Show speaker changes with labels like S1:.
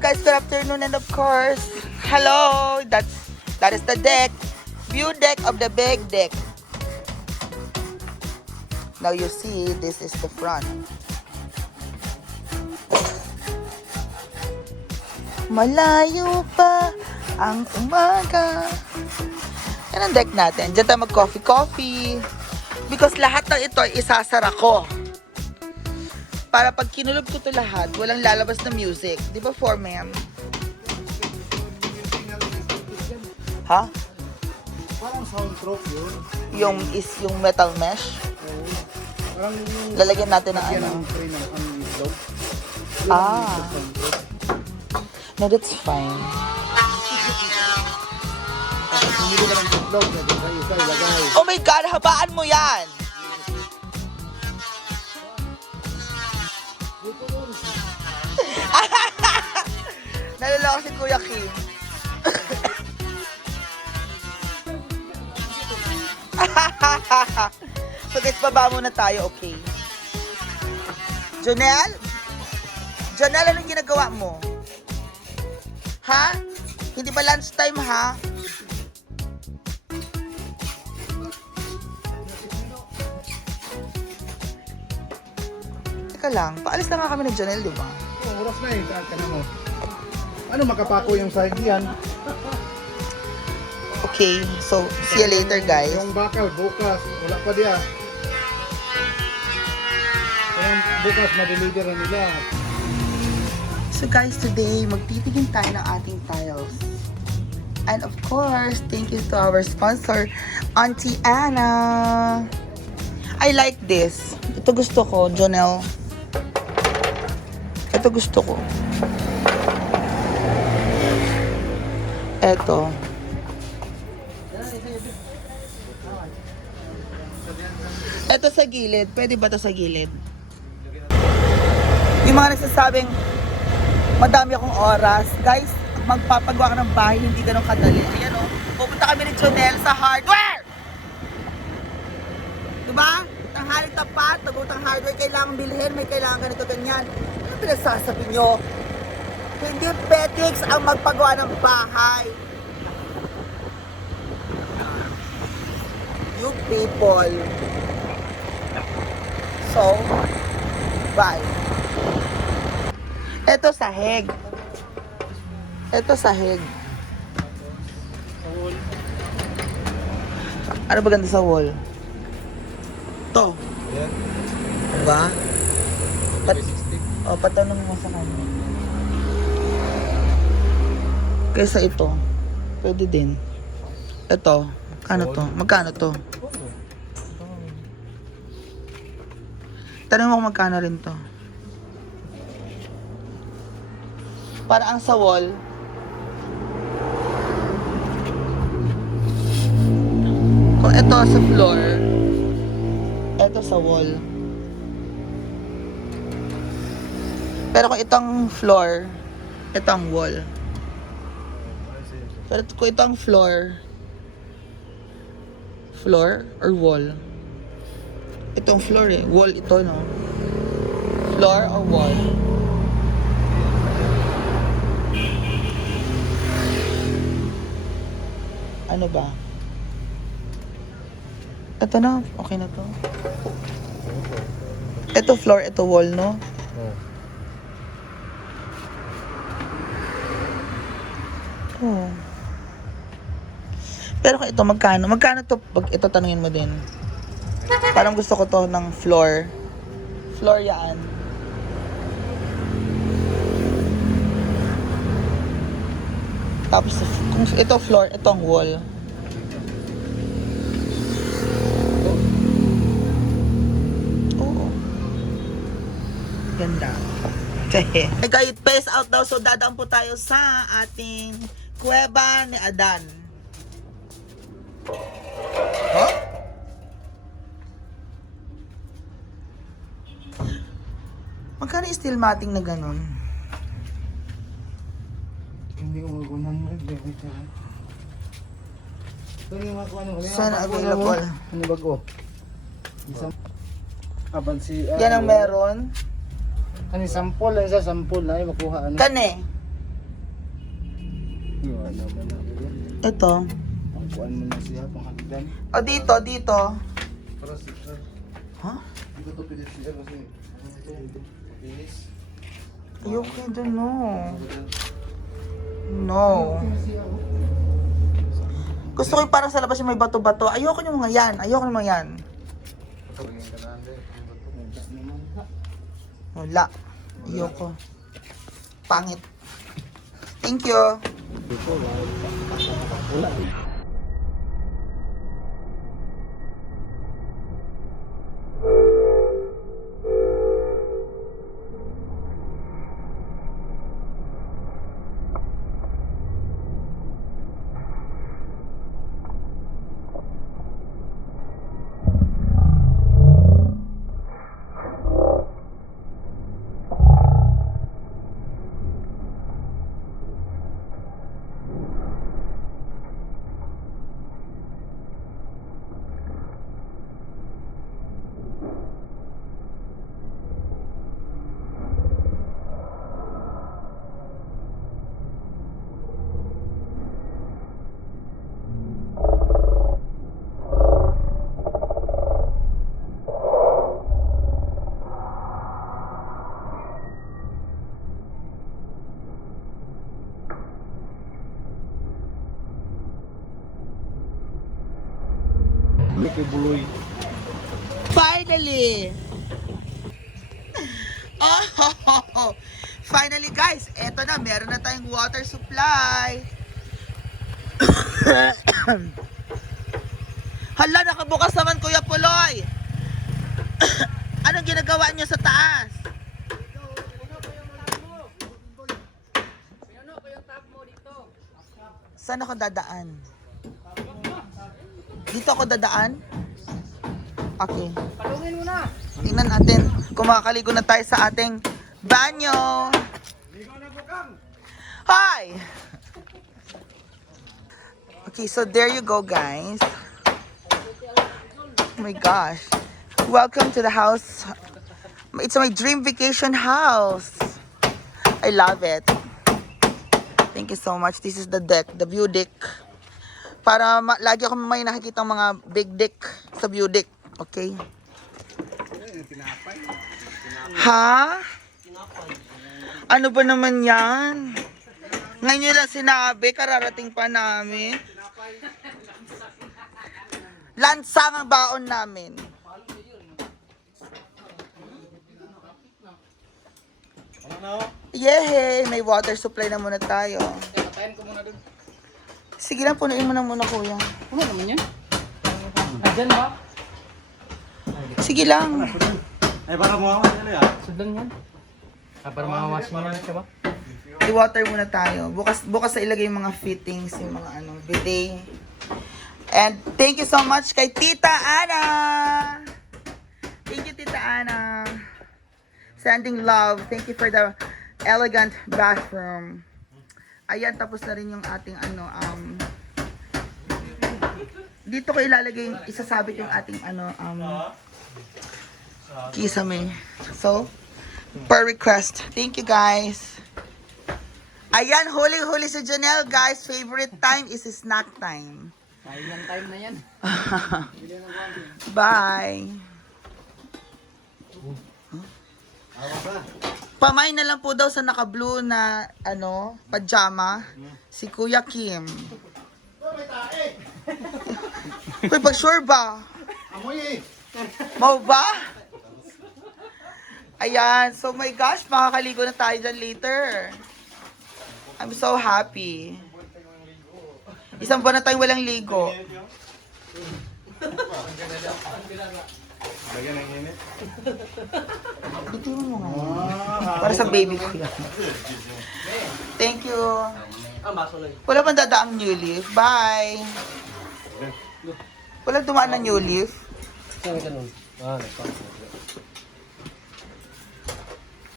S1: guys, good afternoon and of course, hello. That's that is the deck. View deck of the big deck. Now you see, this is the front. Malayo pa ang umaga. Yan ang deck natin. Diyan tayo mag-coffee-coffee. Because lahat ng ito isasara ko. Para pag kinulog ko to lahat, walang lalabas na music. Di ba, foreman? Ha?
S2: Parang soundproof yun.
S1: Yung is yung metal mesh.
S2: Oo. Parang yung
S1: Lalagyan natin ng ano.
S2: ang frame ng ang itlog. Yun
S1: Ah. No, that's fine. Oh my God, habaan mo yan! Nalala ko si Kuya Kim. so guys, baba muna tayo, okay? Jonel? Jonel, anong ginagawa mo? Ha? Hindi ba lunchtime, ha? Teka lang, paalis na nga kami ni Jonel, di ba?
S2: Oh, oras na eh. Saan na mo? Ano makapako yung side yan?
S1: Okay, so see you later, guys.
S2: Yung bakal, bukas. Wala pa diya. Kaya bukas, madeliver na nila.
S1: So guys, today magtitingin tayo ng ating tiles. And of course, thank you to our sponsor, Auntie Anna. I like this. Ito gusto ko, Jonel. Ito gusto ko. Ito. Ito sa gilid. Pwede ba ito sa gilid? Yung mga nagsasabing, madami akong oras. Guys, magpapagawa ka ng bahay, hindi ganun kadali. Ayan o, pupunta kami ni Jonel sa hardware! Diba? Tanghaling tapat, tagutang hardware, kailangan bilhin, may kailangan ganito, ganyan. Ano pinagsasabi nyo? Hindi Petix ang magpagawa ng bahay. You people. So, bye. Ito sahig. Ito sahig. Ano ba ganda sa wall? To.
S2: Yan.
S1: Diba? Pat o, patanong mo sa kanya. Kaysa ito, pwede din. Ito, magkano to? Magkano to? Tanong mo kung magkano rin to. Para ang sa wall, kung ito sa floor, ito sa wall. Pero kung itong floor, itong wall. Pero kung itong floor, floor or wall? Itong floor eh. Wall ito, no? Floor or wall? Ano ba? Ito na. Okay na to. Ito floor, ito wall, no?
S2: Oh.
S1: Oo. Ito, magkano? Magkano to? Pag ito, tanungin mo din. Parang gusto ko to ng floor. Floor yan. Tapos, kung ito floor, itong wall. Oo. Ganda. Okay. Guys, pace out daw. So, dadaan po tayo sa ating kuweba ni Adan. Huh? Magkano yung steel matting na ganun?
S2: Hindi ko magunan mo. Ito yung kuha ng
S1: Saan available?
S2: Ano bago? Isang Abansi. ah,
S1: Yan ang meron.
S2: Ano sample lang sa sample na makuha ano.
S1: Kane.
S2: naman na yun.
S1: Ito.
S2: Kuan mo na siya, panghagdan.
S1: O, dito, dito.
S2: Para si sir.
S1: Ha?
S2: Ko to pilit siya kasi ito, pilis.
S1: Ayoko kayo dun, no. No. Gusto ko yung parang sa labas yung may bato-bato. Ayoko yung mga yan. Ayoko yung mga yan. Wala. Ayoko. Pangit. Thank you.
S2: Liki
S1: Oh, finally guys, eto na, meron na tayong water supply. Hala, nakabukas naman Kuya Puloy. Anong ginagawa niyo sa taas? Saan ako dadaan? Dito ako dadaan? Okay.
S3: Palungin mo na.
S1: Tingnan natin kung makakaligo na tayo sa ating banyo. Hi! Okay, so there you go, guys. Oh my gosh. Welcome to the house. It's my dream vacation house. I love it. Thank you so much. This is the deck, the view deck. Para lagi ako may nakikita mga big deck sa view deck. Okay? Ha? Ano ba naman yan? Ngayon nyo lang sinabi, kararating pa namin. Lansang ang baon namin. Yehey! May water supply na muna tayo.
S3: Patayin ko muna dun.
S1: Sige lang, punuin mo na muna, kuya.
S3: Ano naman yan? Nandyan ba?
S1: Sige lang.
S2: Ay, para mo ako nila ya.
S3: Sudan yan. Ah, para makawas mo na siya ba?
S1: I-water muna tayo. Bukas bukas sa ilagay yung mga fittings, yung mga ano, bidet. And thank you so much kay Tita Ana. Thank you, Tita Ana. Sending love. Thank you for the elegant bathroom. Ayan, tapos na rin yung ating ano, um, dito ko ilalagay, yung- isasabit yung ating ano, um, kisame. So, per request. Thank you guys. Ayan, huli-huli si Janelle, guys. Favorite time is snack time.
S3: Silent time na yan.
S1: Bye. Pamay na lang po daw sa naka-blue na ano, pajama si Kuya Kim. Uy, pag sure ba?
S2: Amoy eh.
S1: Mau ba? Ayan. So, my gosh, makakaligo na tayo dyan later. I'm so happy. Isang buwan na tayong walang ligo.
S2: Lagyan ng init.
S1: Mo nga. Para sa baby ko yan. Thank you. Wala pang dadaang new leaf. Bye. Wala dumaan na new leaf.
S3: Saan ganun? Ah, nagpapalagay.